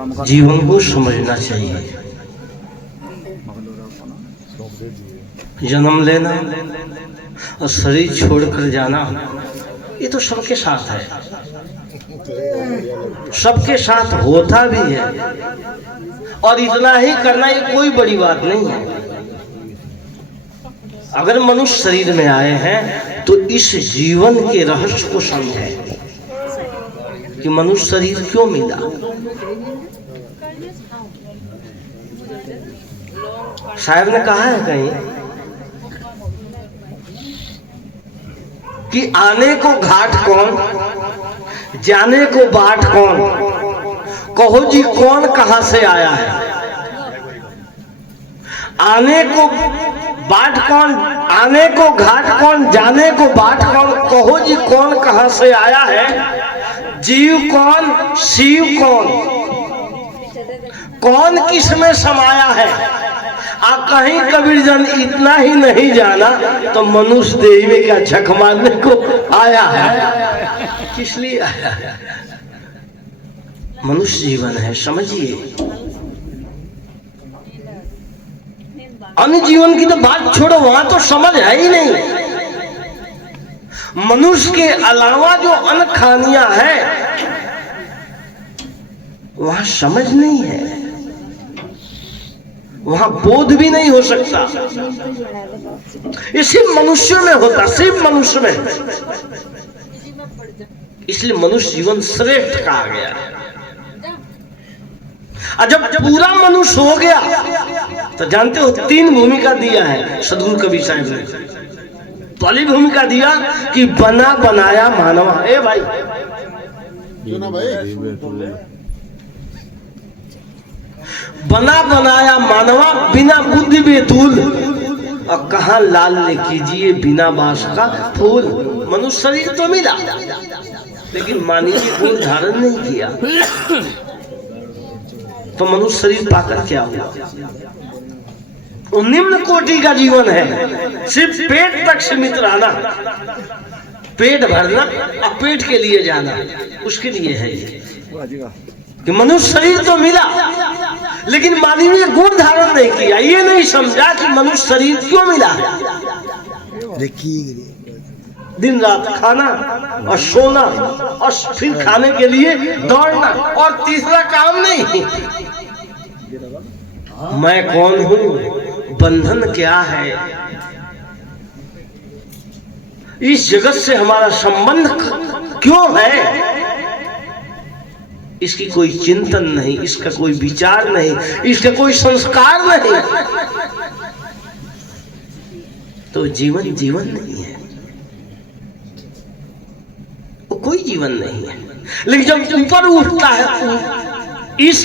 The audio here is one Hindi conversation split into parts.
जीवन को समझना चाहिए। जन्म लेना और शरीर छोड़कर जाना ये तो सबके साथ है, सबके साथ होता भी है, और इतना ही करना ये कोई बड़ी बात नहीं है। अगर मनुष्य शरीर में आए हैं तो इस जीवन के रहस्य को समझें कि मनुष्य शरीर क्यों मिला। साहब ने कहा है कहीं कि आने को घाट कौन, जाने को बाट कौन, कहो जी कौन कहां से आया है। आने को बाट कौन, आने को घाट कौन, जाने को बाट कौन, कहो जी कौन कहां से आया है। जीव कौन, शिव कौन, कौन किस में समाया है। आ कहीं कबीर जन इतना ही नहीं जाना तो मनुष्य देह में क्या झक मारने को आया है, किस लिए आया है। मनुष्य जीवन है, समझिए। अन्य जीवन की तो बात छोड़ो, वहां तो समझ है ही नहीं। मनुष्य के अलावा जो अन्य खानियां हैं वहां समझ नहीं है, वहां बोध भी नहीं हो सकता। ये सिर्फ मनुष्य में होता, सिर्फ मनुष्य में। इसलिए मनुष्य जीवन श्रेष्ठ कहा गया। और जब पूरा मनुष्य हो गया तो जानते हो 3 भूमिका दिया है सदगुरु कबीर साहब ने। पहली भूमिका दिया कि बना बनाया मानवा। ए भाई बना बनाया मानवा बिना बुद्धि बेतुल, और कहा लाल ने कीजिए बिना बास का फूल। मनुष्य शरीर तो मिला लेकिन मानवीय गुण धारण नहीं किया, तो मनुष्य शरीर पाकर क्या हुआ। वो निम्न कोटि का जीवन है, सिर्फ पेट तक सीमित रहना, पेट भरना और पेट के लिए जाना, उसके लिए है ये कि मनुष्य शरीर तो मिला लेकिन मानवीय गुण धारण नहीं किया। ये नहीं समझा कि मनुष्य शरीर क्यों मिला है। दिन रात खाना और सोना और फिर खाने के लिए दौड़ना, और तीसरा काम नहीं। मैं कौन हूं, बंधन क्या है, इस जगत से हमारा संबंध क्यों है, इसकी कोई चिंतन नहीं, इसका कोई विचार नहीं, इसका कोई संस्कार नहीं, तो जीवन जीवन नहीं है, वो कोई जीवन नहीं है। लेकिन जब ऊपर उठता है, इस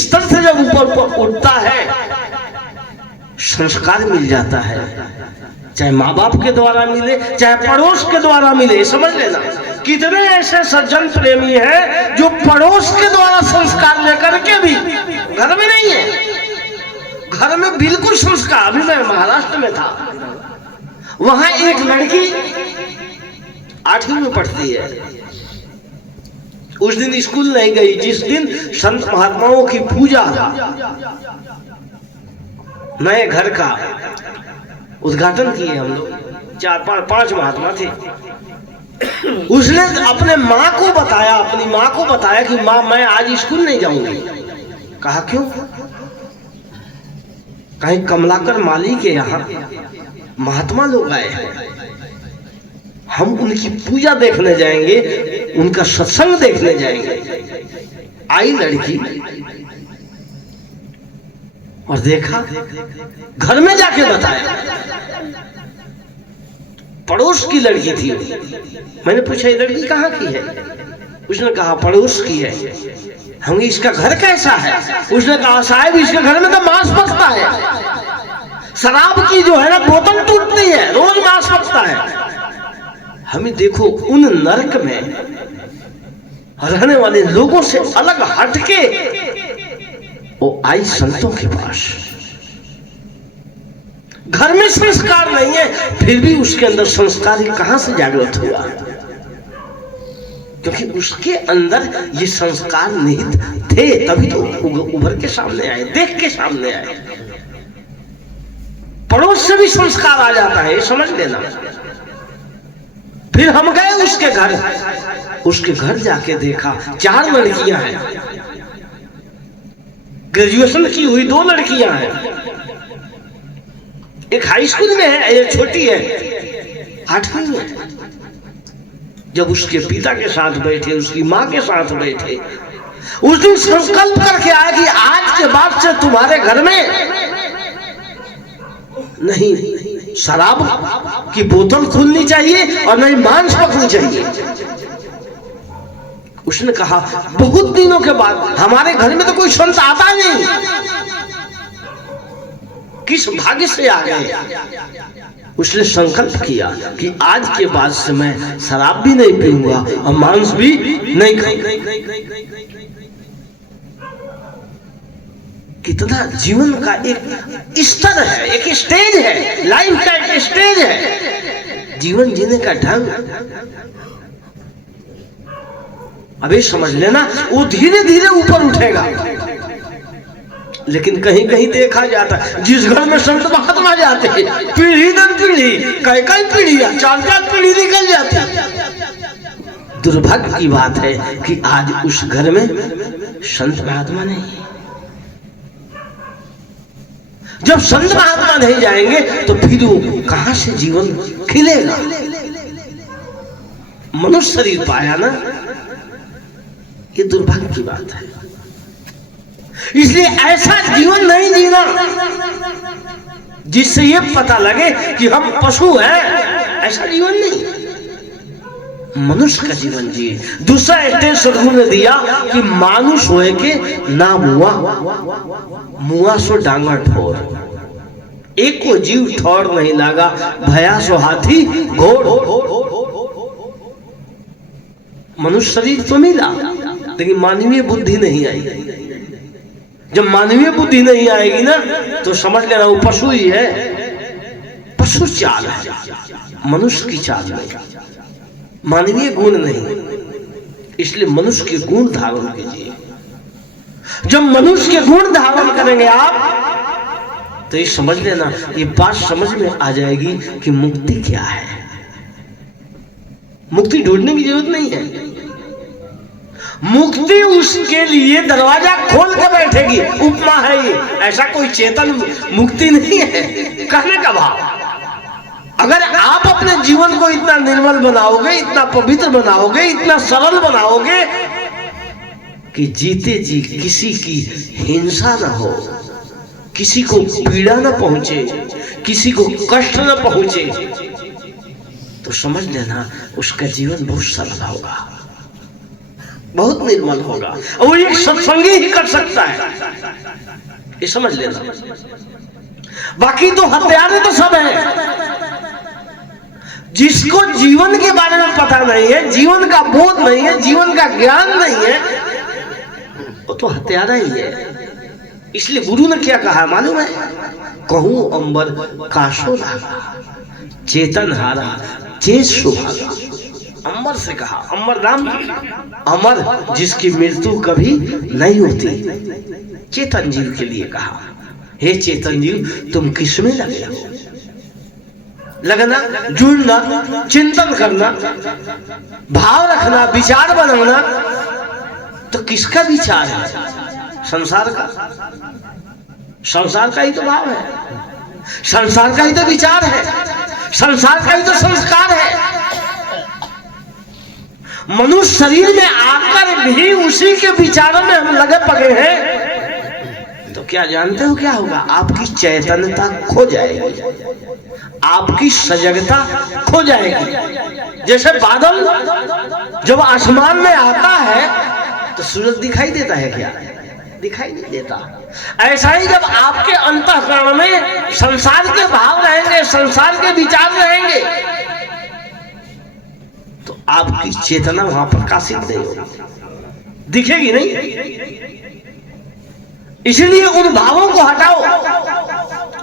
स्तर से जब ऊपर उठता है, संस्कार मिल जाता है, चाहे माँ बाप के द्वारा मिले चाहे पड़ोस के द्वारा मिले। समझ लेना, कितने ऐसे सज्जन प्रेमी हैं जो पड़ोस के द्वारा संस्कार लेकर के भी घर में नहीं है, घर में बिल्कुल संस्कार। अभी मैं महाराष्ट्र में था, वहां एक लड़की 8वीं में पढ़ती है, उस दिन स्कूल नहीं गई जिस दिन संत महात्माओं की पूजा था। नए घर का उद्घाटन किए हम लोग, 4-5 महात्मा थे। उसने अपने माँ को बताया, अपनी माँ को बताया कि माँ मैं आज स्कूल नहीं जाऊंगी। कहा क्यों? कहीं कमलाकर माली के यहाँ महात्मा लोग आए हैं, हम उनकी पूजा देखने जाएंगे, उनका सत्संग देखने जाएंगे। आई लड़की और देखा, घर में जाके बताया, पड़ोस की लड़की थी। मैंने पूछा ये लड़की कहाँ की है? उसने कहा पड़ोस की है। हम इसका घर कैसा है? उसने कहा साहब इसके घर में तो मांस पकता है, शराब की जो है ना बोतल टूटती है, रोज मांस पकता है। हमें देखो उन नरक में रहने वाले लोगों से अलग हटके वो आई संतों के पास। घर में संस्कार नहीं है, फिर भी उसके अंदर संस्कार कहां से जागृत हुआ? क्योंकि उसके अंदर ये संस्कार निहित थे, तभी तो उभर के सामने आए, देख के सामने आए। पड़ोस से भी संस्कार आ जाता है, ये समझ लेना। फिर हम गए उसके घर जाके देखा 4 लड़कियां हैं, ग्रेजुएशन की हुई 2 लड़कियां हैं, एक हाई स्कूल में है, एक छोटी है 8वीं में। जब उसके पिता के साथ बैठे, उसकी माँ के साथ बैठे, उस दिन संकल्प करके आया कि आज के बाद से तुम्हारे घर में नहीं शराब की बोतल खुलनी चाहिए और नहीं मांस पकनी चाहिए। उसने कहा बहुत दिनों के बाद हमारे घर में तो कोई संत आता नहीं, किस भाग्य से आ गए। उसने संकल्प किया कि आज के बाद से मैं शराब भी नहीं पीऊंगा और मांस भी नहीं खाऊंगा। कितना जीवन का एक स्तर है, एक स्टेज है, लाइफ का एक स्टेज है, जीवन जीने का ढंग। अभी समझ लेना, वो धीरे धीरे ऊपर उठेगा। लेकिन कहीं कहीं देखा जाता है जिस घर में संत महात्मा जाते हैं, पीढ़ी दर पीढ़ी, कई पीढ़ियां, 4 पीढ़ी निकल जाती है। दुर्भाग्य की बात है कि आज उस घर में संत महात्मा नहीं है। जब संत महात्मा नहीं जाएंगे तो फिर वो कहां से जीवन खिलेगा। मनुष्य शरीर पाया ना, ये दुर्भाग्य की बात है। इसलिए ऐसा जीवन नहीं जीना जिससे ये पता लगे कि हम पशु हैं, ऐसा जीवन नहीं। मनुष्य का जीवन जिए। दूसरा स्टेज सदगुरु ने दिया कि मानुष होए के ना मुआ, मुआ सो डांगा ठोर, एक को जीव ठौर नहीं लागा, भया सो हाथी घोड़। मनुष्य शरीर तो मिला, लेकिन मानवीय बुद्धि नहीं आई। जब मानवीय बुद्धि नहीं आएगी ना तो समझ लेना वो पशु ही है, पशु चाल है, मनुष्य की चाल नहीं, मानवीय गुण नहीं। इसलिए मनुष्य के गुण धारण कीजिए। जब मनुष्य के गुण धारण करेंगे आप तो ये समझ लेना, ये बात समझ में आ जाएगी कि मुक्ति क्या है। मुक्ति ढूंढने की जरूरत नहीं है, मुक्ति उसके लिए दरवाजा खोल के बैठेगी। उपमा है ये, ऐसा कोई चेतन मुक्ति नहीं है, कहने का भाव। अगर आप अपने जीवन को इतना निर्मल बनाओगे, इतना पवित्र बनाओगे, इतना सरल बनाओगे कि जीते जी किसी की हिंसा न हो, किसी को पीड़ा न पहुंचे, किसी को कष्ट न पहुंचे, तो समझ लेना उसका जीवन बहुत सरल होगा, बहुत निर्मल होगा। और वो एक सत्संगी ही कर सकता है, ये समझ लेना। बाकी तो हत्यारे तो सब है। जिसको जीवन के बारे में पता नहीं है, जीवन का बोध नहीं है, जीवन का ज्ञान नहीं है, वो तो हत्यारा ही है। इसलिए गुरु ने क्या कहा मालूम है? कहूं अंबर काशो लागा, चेतन हारा चेत सुभागा। अमर से कहा, अमर नाम, अमर जिसकी मृत्यु कभी नहीं होती। चेतन जीव के लिए कहा, हे चेतन जीव तुम किस में लगे हो? लगना, जुड़ना, चिंतन करना, भाव रखना, विचार बनाना। तो किसका विचार है? संसार का। संसार का ही तो भाव है, संसार का ही तो विचार है, संसार का ही तो संस्कार है। मनुष्य शरीर में आकर भी उसी के विचारों में हम लगे पड़े हैं, तो क्या जानते हो क्या होगा? आपकी चैतन्यता खो जाएगी, आपकी सजगता खो जाएगी। जैसे बादल जब आसमान में आता है तो सूरज दिखाई देता है क्या? दिखाई नहीं देता। ऐसा ही जब आपके अंतःकरण में संसार के भाव रहेंगे, संसार के विचार रहेंगे, तो आपकी चेतना वहां प्रकाशित नहीं होगी, दिखेगी नहीं। इसलिए उन भावों को हटाओ।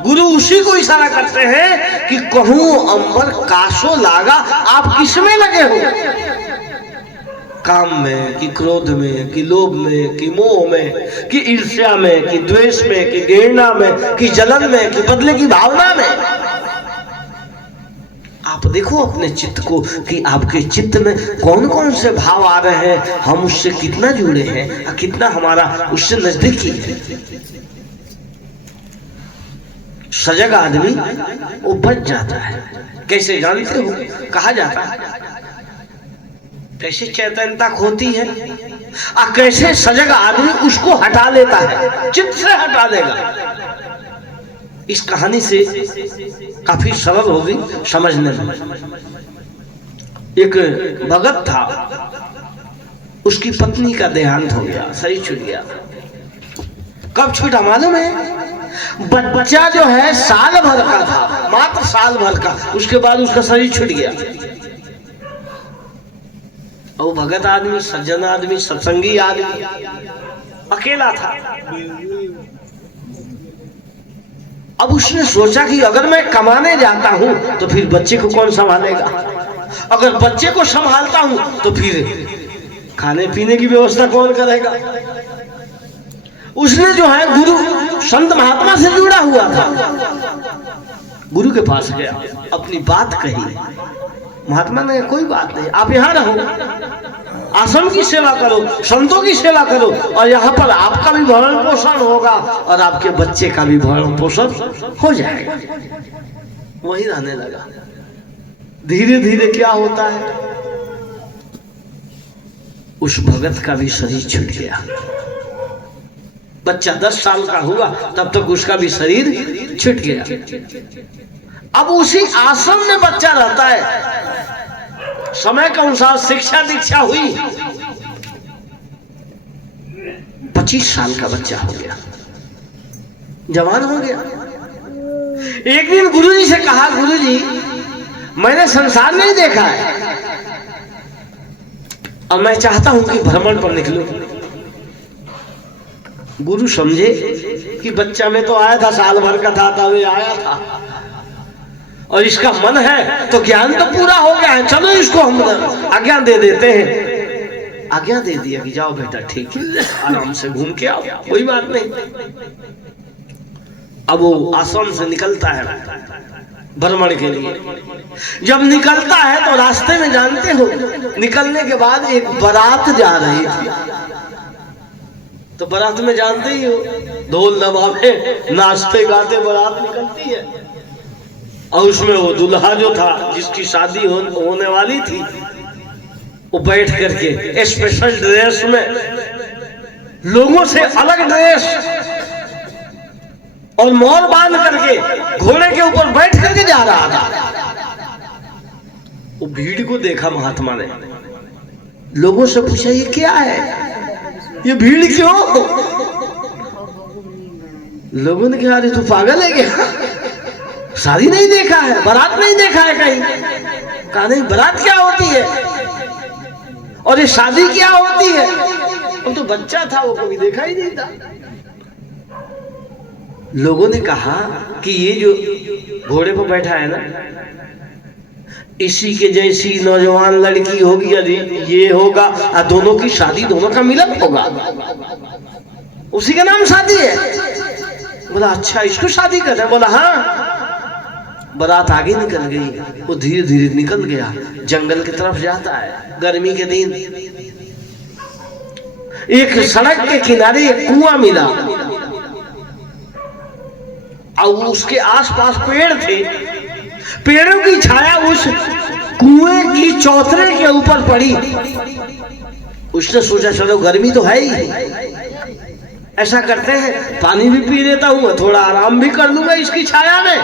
गुरु उसी को इशारा करते हैं कि कहूं अंबर काशो लागा, आप किसमें लगे हो? काम में कि क्रोध में कि लोभ में कि मोह में कि ईर्ष्या में कि द्वेष में कि घृणा में कि जलन में कि बदले की भावना में। आप देखो अपने चित्त को कि आपके चित्त में कौन कौन से भाव आ रहे हैं, हम उससे कितना जुड़े हैं, कितना हमारा उससे नजदीकी है। सजग आदमी वो बच जाता है। कैसे जानते हो? कहा जाता है कैसे चैतन्यता खोती है और कैसे सजग आदमी उसको हटा लेता है, चित्त से हटा देगा। इस कहानी से काफी सरल होगी समझने में। एक भगत था, उसकी पत्नी का देहांत हो गया, शरीर छूट गया। कब छूटा मालूम है? बच्चा जो है साल भर का था, मात्र साल भर का, उसके बाद उसका शरीर छूट गया। और भगत आदमी, सज्जन आदमी, सत्संगी आदमी अकेला था। अब उसने सोचा कि अगर मैं कमाने जाता हूं तो फिर बच्चे को कौन संभालेगा, अगर बच्चे को संभालता हूं तो फिर खाने पीने की व्यवस्था कौन करेगा। उसने जो है गुरु संत महात्मा से जुड़ा हुआ था, गुरु के पास गया, अपनी बात कही। महात्मा ने कोई बात नहीं, आप यहाँ रहो, आश्रम की सेवा करो, संतों की सेवा करो, और यहाँ पर आपका भी भरण पोषण होगा और आपके बच्चे का भी भरण पोषण हो जाएगा। वही रहने लगा। धीरे धीरे क्या होता है, उस भगत का भी शरीर छूट गया। बच्चा 10 साल का हुआ तब तक उसका भी शरीर छूट गया। अब उसी आश्रम में बच्चा रहता है, समय के अनुसार शिक्षा दीक्षा हुई, 25 साल का बच्चा हो गया, जवान हो गया। एक दिन गुरुजी से कहा, गुरुजी मैंने संसार नहीं देखा है और मैं चाहता हूं कि भ्रमण पर निकलूं। गुरु समझे कि बच्चा में तो आया था, साल भर का था तब आया था, और इसका मन है तो ज्ञान तो पूरा हो गया है, चलो इसको हम आज्ञा दे देते हैं। आज्ञा दे दिया कि जाओ बेटा, ठीक है, आराम से घूम के आओ, कोई बात नहीं। अब वो आश्रम से निकलता है भ्रमण के लिए। जब निकलता है तो रास्ते में जानते हो, निकलने के बाद एक बारात जा रही थी। तो बारात में जानते ही हो, ढोल नवाबे नाचते गाते बारात निकलती है, और उसमें वो दूल्हा जो था जिसकी शादी होने वाली थी, वो बैठ करके स्पेशल ड्रेस में, लोगों से अलग ड्रेस, और मोर बांध करके घोड़े के ऊपर बैठ करके जा रहा था। वो भीड़ को देखा महात्मा ने, लोगों से पूछा ये क्या है, ये भीड़ क्यों? लोगों ने कहा अरे तू पागल है क्या, शादी नहीं देखा है, बारात नहीं देखा है कहीं? कहा नहीं, बारात क्या होती है और ये शादी क्या होती है? वो तो बच्चा था, वो कभी देखा ही नहीं था। लोगों ने कहा कि ये जो घोड़े पर बैठा है ना, इसी के जैसी नौजवान लड़की होगी, यदि ये होगा और दोनों की शादी, दोनों का मिलन होगा, उसी का नाम शादी है। बोला अच्छा, इसको शादी करते हैं? बोला हाँ। बारात आगे निकल गई, वो धीरे धीरे निकल गया, जंगल की तरफ जाता है। गर्मी के दिन एक सड़क के किनारे एक कुआं मिला, और उसके आसपास पेड़ थे, पेड़ों की छाया उस कुएं की चौतरे के ऊपर पड़ी। उसने सोचा चलो गर्मी तो है ही, ऐसा करते हैं पानी भी पी लेता हूं, थोड़ा आराम भी कर लूंगा इसकी छाया में,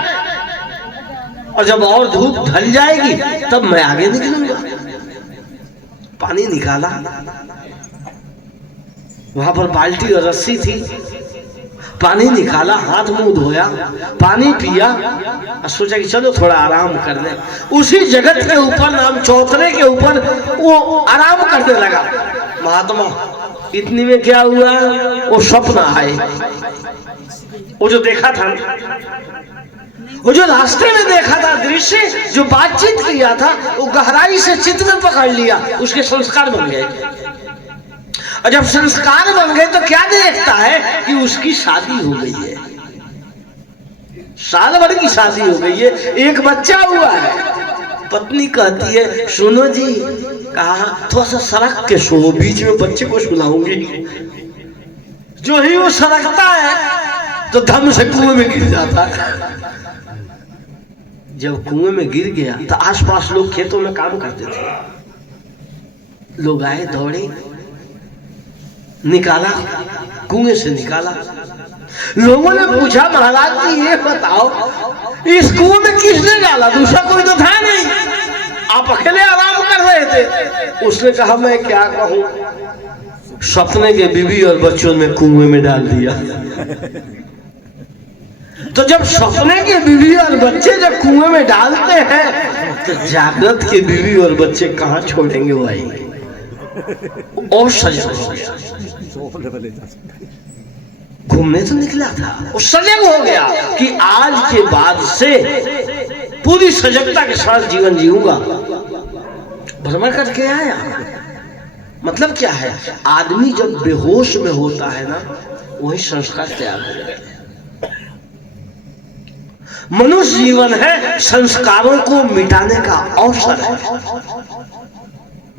और जब और धूप ढल जाएगी तब मैं आगे निकलूंगा। पानी निकाला, वहां पर बाल्टी और रस्सी थी, पानी निकाला, हाथ मुंह धोया, पानी पिया, और सोचा कि चलो थोड़ा आराम कर ले। उसी जगत के ऊपर, नाम चौतरे के ऊपर, वो आराम करने लगा। महात्मा इतनी में क्या हुआ, वो स्वप्न आए, वो जो देखा था वो जो रास्ते में देखा था दृश्य, जो बातचीत किया था, वो गहराई से चित्त में पकड़ लिया, उसके संस्कार बन गए। और जब संस्कार बन गए तो क्या देखता है कि उसकी शादी हो गई है, साल भर की शादी हो गई है, एक बच्चा हुआ है। पत्नी कहती है सुनो जी, कहा थोड़ा सा सड़क के सो, बीच में बच्चे को सुनाऊंगी। जो ही वो सड़कता है तो धम से कुएं में गिर जाता है। जब कुएं में गिर गया तो आसपास लोग खेतों में काम करते थे, लोग आए, दौड़े, निकाला, कुएं से निकाला। लोगों ने पूछा महाराज जी ये बताओ इस कुएं में किसने डाला, दूसरा कोई तो था नहीं, आप अकेले आराम कर रहे थे। उसने कहा मैं क्या कहूं, सपने के बीवी और बच्चों में कुएं में डाल दिया। तो जब सपने के बीवी और बच्चे जब कुएं में डालते हैं तो जागृत के बीवी और बच्चे कहां छोड़ेंगे भाई। और सजग हो गया, घूमने तो निकला था, वो सजग हो गया कि आज के बाद से पूरी सजगता के साथ जीवन जीऊंगा। भ्रमण करके आया। मतलब क्या है, आदमी जब बेहोश में होता है ना, वही संस्कार तैयार हो जाता है। मनुष्य जीवन है संस्कारों को मिटाने का अवसर है,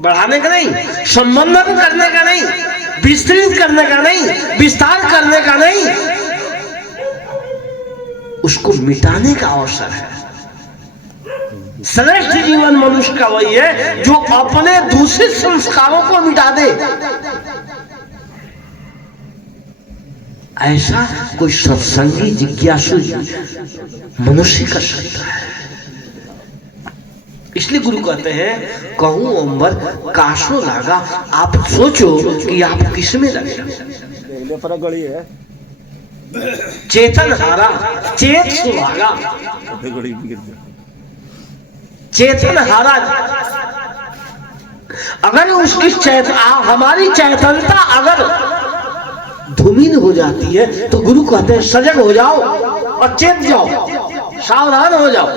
बढ़ाने का नहीं, संबंधन करने का नहीं, विस्तृत करने का नहीं, विस्तार करने का नहीं, उसको मिटाने का अवसर है। श्रेष्ठ जीवन मनुष्य का वही है जो अपने दूषित संस्कारों को मिटा दे। ऐसा कोई सत्संगी जिज्ञासु मनुष्य कर सकता है। इसलिए गुरु कहते हैं कहूं अंबर काशो लागा, आप सोचो कि आप किस में लगे। चेतन हारा चेत सुहागा, चेतन हारा। अगर उसकी हमारी चैतन्यता अगर धूमिल हो जाती है तो गुरु कहते हैं सजग हो जाओ और चेत जाओ, सावधान हो जाओ।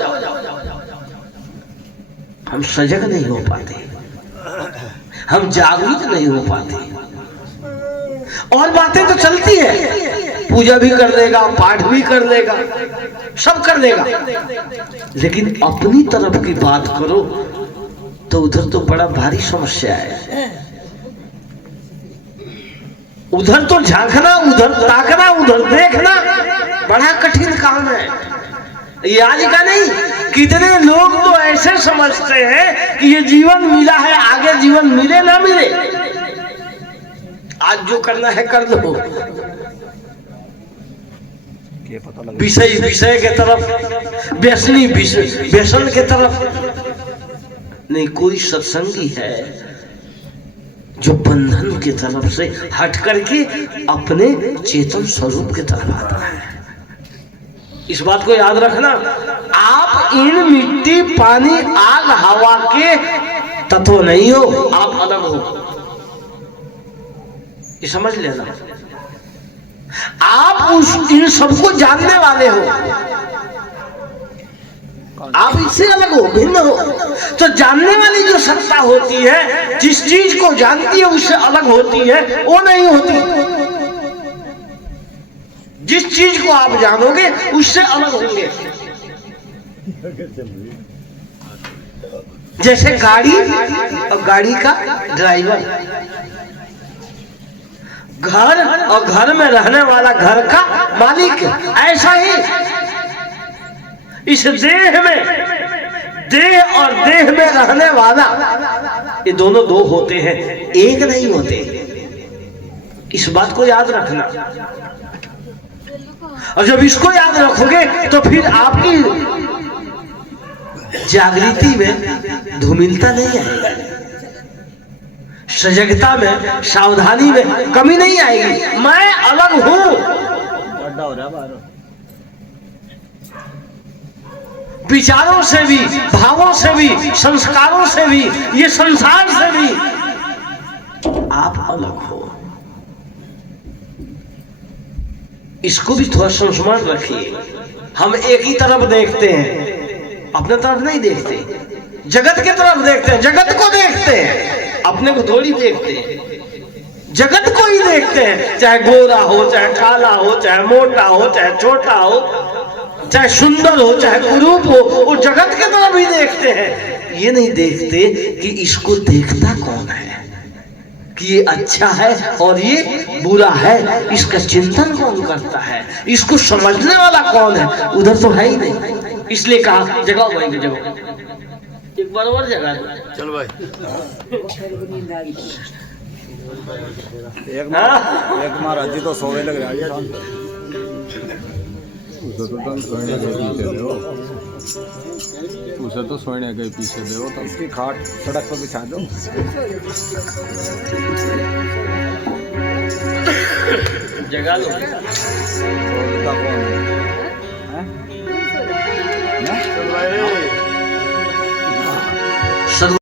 हम सजग नहीं हो पाते, हम जागरूक नहीं हो पाते। और बातें तो चलती है, पूजा भी कर लेगा, पाठ भी कर लेगा, सब कर लेगा, लेकिन अपनी तरफ की बात करो तो उधर तो बड़ा भारी समस्या है। उधर तो झांकना, उधर ताकना, उधर देखना बड़ा कठिन काम है। ये आज का नहीं, कितने लोग तो ऐसे समझते हैं कि ये जीवन मिला है, आगे जीवन मिले ना मिले, आज जो करना है कर लो। विषय विषय के तरफ, व्यसनी व्यसन के तरफ नहीं। कोई सत्संगी है जो बंधन की तरफ से हट करके अपने चेतन स्वरूप की तरफ आता है। इस बात को याद रखना, आप इन मिट्टी पानी आग हवा के तत्व नहीं हो, आप अलग हो, ये समझ लेना। आप इन सबको जानने वाले हो, आप इससे अलग हो, भिन्न हो। तो जानने वाली जो सत्ता होती है, जिस चीज को जानती है उससे अलग होती है, वो नहीं होती। जिस चीज को आप जानोगे उससे अलग होंगे। जैसे गाड़ी और गाड़ी का ड्राइवर, घर और घर में रहने वाला घर का मालिक, ऐसा ही इस देह में, देह और देह में रहने वाला, ये दोनों दो होते हैं, एक नहीं होते। इस बात को याद रखना। और जब इसको याद रखोगे तो फिर आपकी जागृति में धूमिलता नहीं आएगी, सजगता में, सावधानी में कमी नहीं आएगी। मैं अलग हूं, विचारों से भी, भावों से भी, संस्कारों से भी, ये संसार से भी आप अलग हो। इसको भी थोड़ा संस्मरण रखिए। हम एक ही तरफ देखते हैं, अपने तरफ नहीं देखते। जगत के तरफ देखते हैं, जगत को देखते हैं, अपने को थोड़ी देखते हैं। जगत को ही देखते हैं, चाहे गोरा हो, चाहे काला हो, चाहे मोटा हो, चाहे छोटा हो, चाहे सुंदर हो, चाहे कुरूप हो, वो जगत के तरफ ही देखते हैं। ये नहीं देखते कि इसको देखता कौन है, कि ये अच्छा है और ये बुरा है, इसका चिंतन कौन करता है, इसको समझने वाला कौन है, उधर तो है ही नहीं। इसलिए कहा जगाओ भाई की जगह, एक बार और जगा दो। चल भाई एक महाराज जी तो सोने लग रहा है। उसे तो सोने के पीछे दे तो इसकी खाट सड़क पर बिछा दो। जगा लो। चल भाई